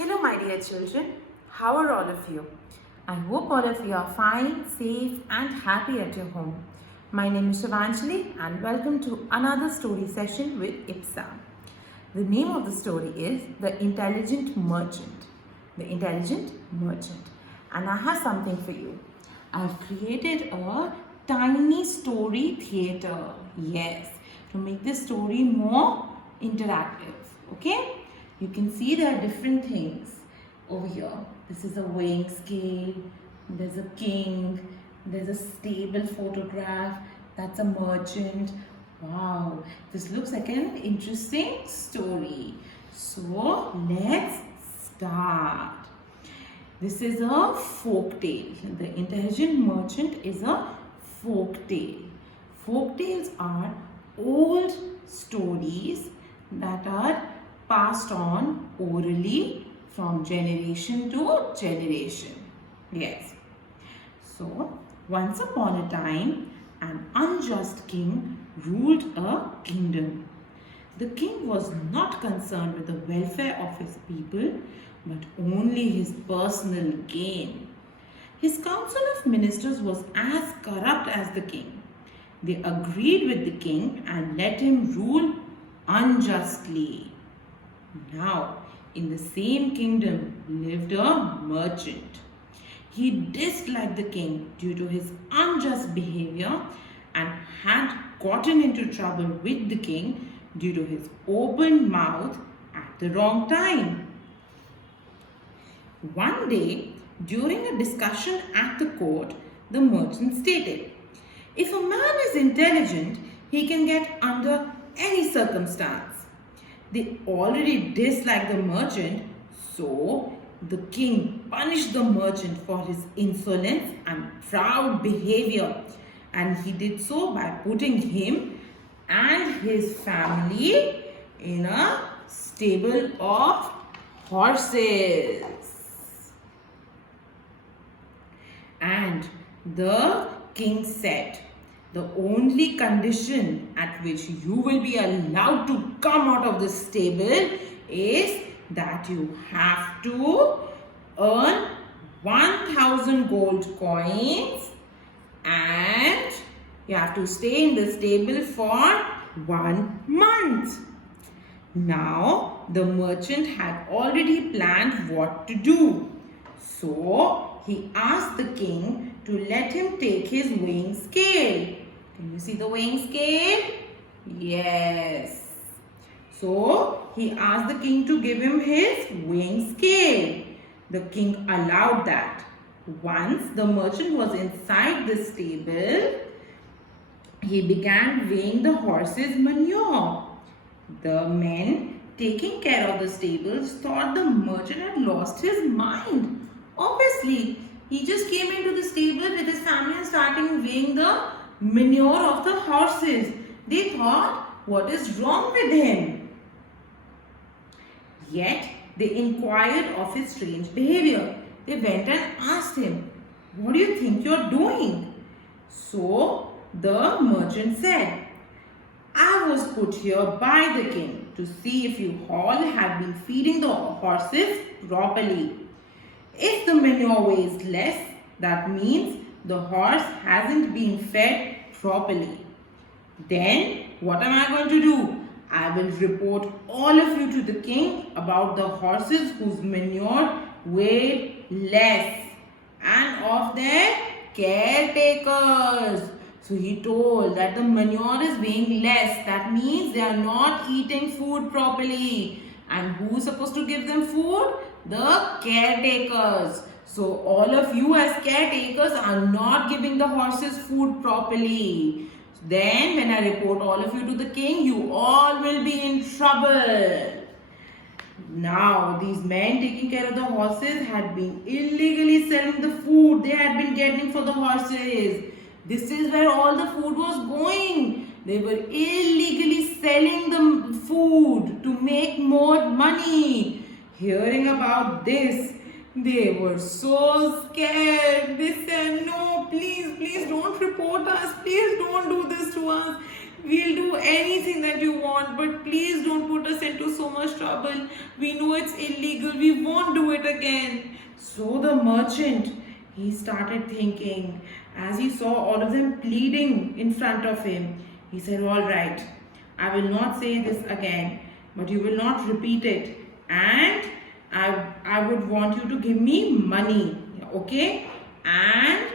Hello, my dear children. How are all of you? I hope all of you are fine, safe, and happy at your home. My name is Shivanjali, and welcome to another story session with IPSA. The name of the story is The Intelligent Merchant. The Intelligent Merchant. And I have something for you. I've created a tiny story theater. Yes, to make this story more interactive. Okay? You can see there are different things over here. This is a weighing scale, there's a king, there's a stable photograph, that's a merchant. Wow, this looks like an interesting story. So let's start. This is a folk tale. The Intelligent Merchant is a folk tale. Folk tales are old stories that are passed on orally from generation to generation. Yes. So, once upon a time, an unjust king ruled a kingdom. The king was not concerned with the welfare of his people, but only his personal gain. His council of ministers was as corrupt as the king. They agreed with the king and let him rule unjustly. Now, in the same kingdom lived a merchant. He disliked the king due to his unjust behavior and had gotten into trouble with the king due to his open mouth at the wrong time. One day, during a discussion at the court, the merchant stated, "If a man is intelligent, he can get under any circumstance." They already disliked the merchant, so the king punished the merchant for his insolence and proud behavior, and he did so by putting him and his family in a stable of horses. And the king said, "The only condition at which you will be allowed to come out of the stable is that you have to earn 1,000 gold coins and you have to stay in the stable for 1 month." Now, the merchant had already planned what to do. So, he asked the king to let him take his weighing scale. Can you see the weighing scale? Yes. So, he asked the king to give him his weighing scale. The king allowed that. Once the merchant was inside the stable, he began weighing the horses' manure. The men taking care of the stables thought the merchant had lost his mind. Obviously, he just came into the stable with his family and started weighing the manure of the horses. They thought, what is wrong with him? Yet, they inquired of his strange behavior. They went and asked him, "What do you think you are doing?" So, the merchant said, "I was put here by the king to see if you all have been feeding the horses properly. If the manure weighs less, that means the horse hasn't been fed properly. Then what am I going to do? I will report all of you to the king about the horses whose manure weighed less and of their caretakers." So he told that the manure is weighing less. That means they are not eating food properly. And who is supposed to give them food? The caretakers. So all of you as caretakers are not giving the horses food properly. Then when I report all of you to the king, you all will be in trouble. Now these men taking care of the horses had been illegally selling the food they had been getting for the horses. This is where all the food was going. They were illegally selling the food to make more money. Hearing about this, they were so scared. They said, "No, please, please don't report us. Please don't do this to us. We'll do anything that you want, but please don't put us into so much trouble. We know it's illegal. We won't do it again. So the merchant, he started thinking as he saw all of them pleading in front of him. He said, all right, I will not say this again, but you will not repeat it. And I would want you to give me money, okay? And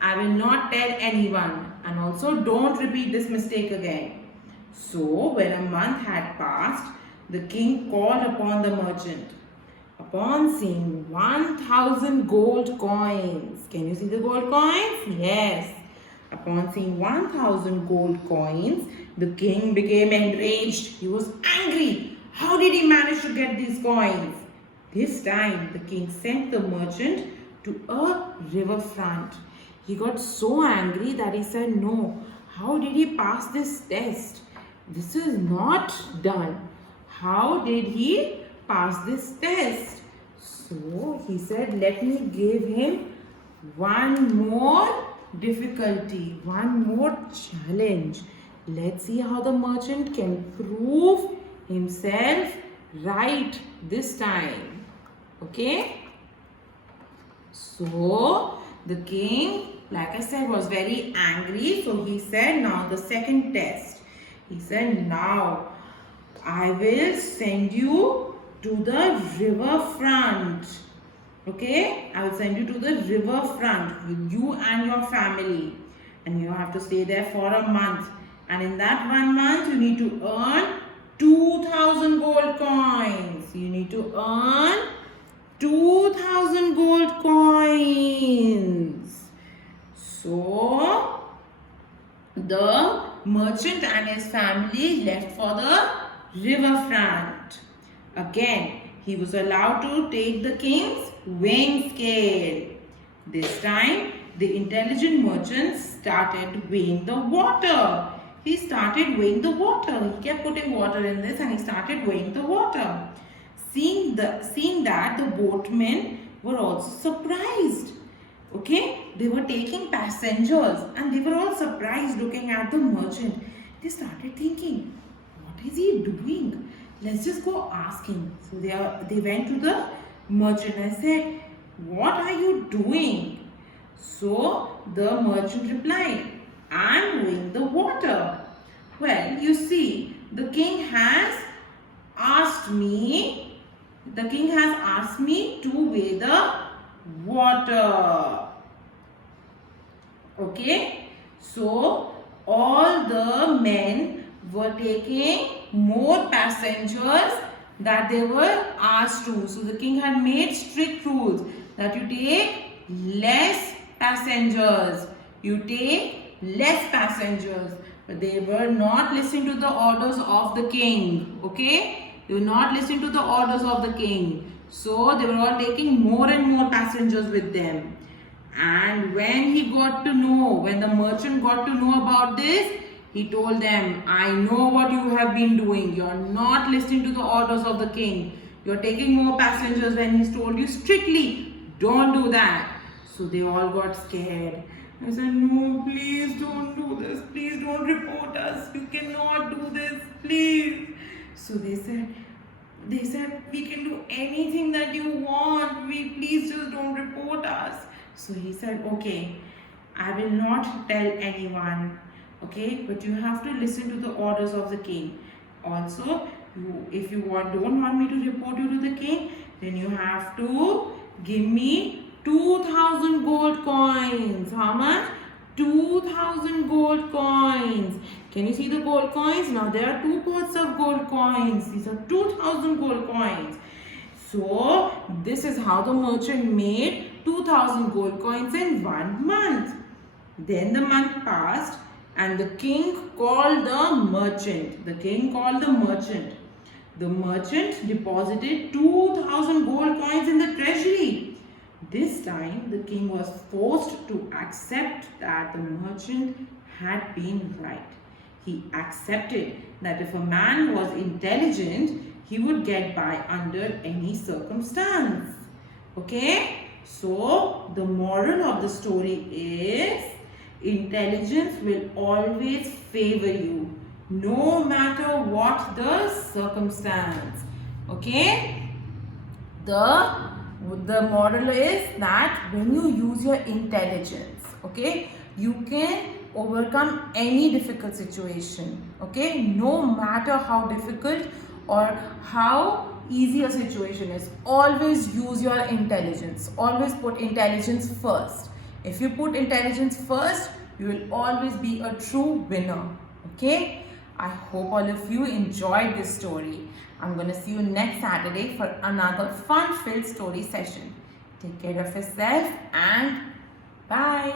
I will not tell anyone. And also don't repeat this mistake again. So when a month had passed, the king called upon the merchant. Upon seeing 1,000 gold coins, can you see the gold coins? Yes. Upon seeing 1,000 gold coins, the king became enraged. He was angry. How did he manage to get these coins? This time, the king sent the merchant to a riverfront. He got so angry that he said, no, how did he pass this test? This is not done. How did he pass this test? So he said, let me give him one more difficulty, one more challenge. Let's see how the merchant can prove himself right this time. Okay? So the king, like I said, was very angry. So he said, now the second test. He said, now I will send you to the riverfront. Okay? I will send you to the riverfront with you and your family. And you have to stay there for a month. And in that 1 month, you need to earn 2,000 gold coins. You need to earn 2,000 gold coins. So, the merchant and his family left for the riverfront. Again, he was allowed to take the king's weighing scale. This time, the intelligent merchant started weighing the water. He started weighing the water. He kept putting water in this and he started weighing the water. Seeing that, the boatmen were also surprised. Okay, they were taking passengers and they were all surprised looking at the merchant. They started thinking, what is he doing? Let's just go ask him. So they went to the merchant and said, what are you doing? So the merchant replied, I'm weighing the water. Well, you see, the king has asked me to weigh the water. Okay, so all the men were taking more passengers that they were asked to. So the king had made strict rules that you take less passengers. You take less passengers. But they were not listening to the orders of the king. Okay? They were not listening to the orders of the king. So they were all taking more and more passengers with them. And when the merchant got to know about this, he told them, I know what you have been doing. You are not listening to the orders of the king. You are taking more passengers when he's told you strictly, don't do that. So they all got scared. I said, no, please don't do this. Please don't report us. You cannot do this, please. So they said, we can do anything that you want. Please just don't report us. So he said, okay, I will not tell anyone. Okay, but you have to listen to the orders of the king. Also, if you don't want me to report you to the king, then you have to give me 2,000 gold coins. How much? 2,000 gold coins. Can you see the gold coins? Now there are 2 pots of gold coins. These are 2,000 gold coins. So this is how the merchant made 2,000 gold coins in 1 month. Then the month passed and the king called the merchant. The king called the merchant. The merchant deposited 2,000 gold coins in the treasury. This time the king was forced to accept that the merchant had been right. He accepted that if a man was intelligent, he would get by under any circumstance. Okay? So the moral of the story is intelligence will always favor you no matter what the circumstance. Okay? The moral is that when you use your intelligence, okay, you can overcome any difficult situation. Okay, no matter how difficult or how easy a situation is, always use your intelligence. Always put intelligence first. If you put intelligence first, you will always be a true winner. Okay, I hope all of you enjoyed this story. I'm going to see you next Saturday for another fun-filled story session. Take care of yourself and bye.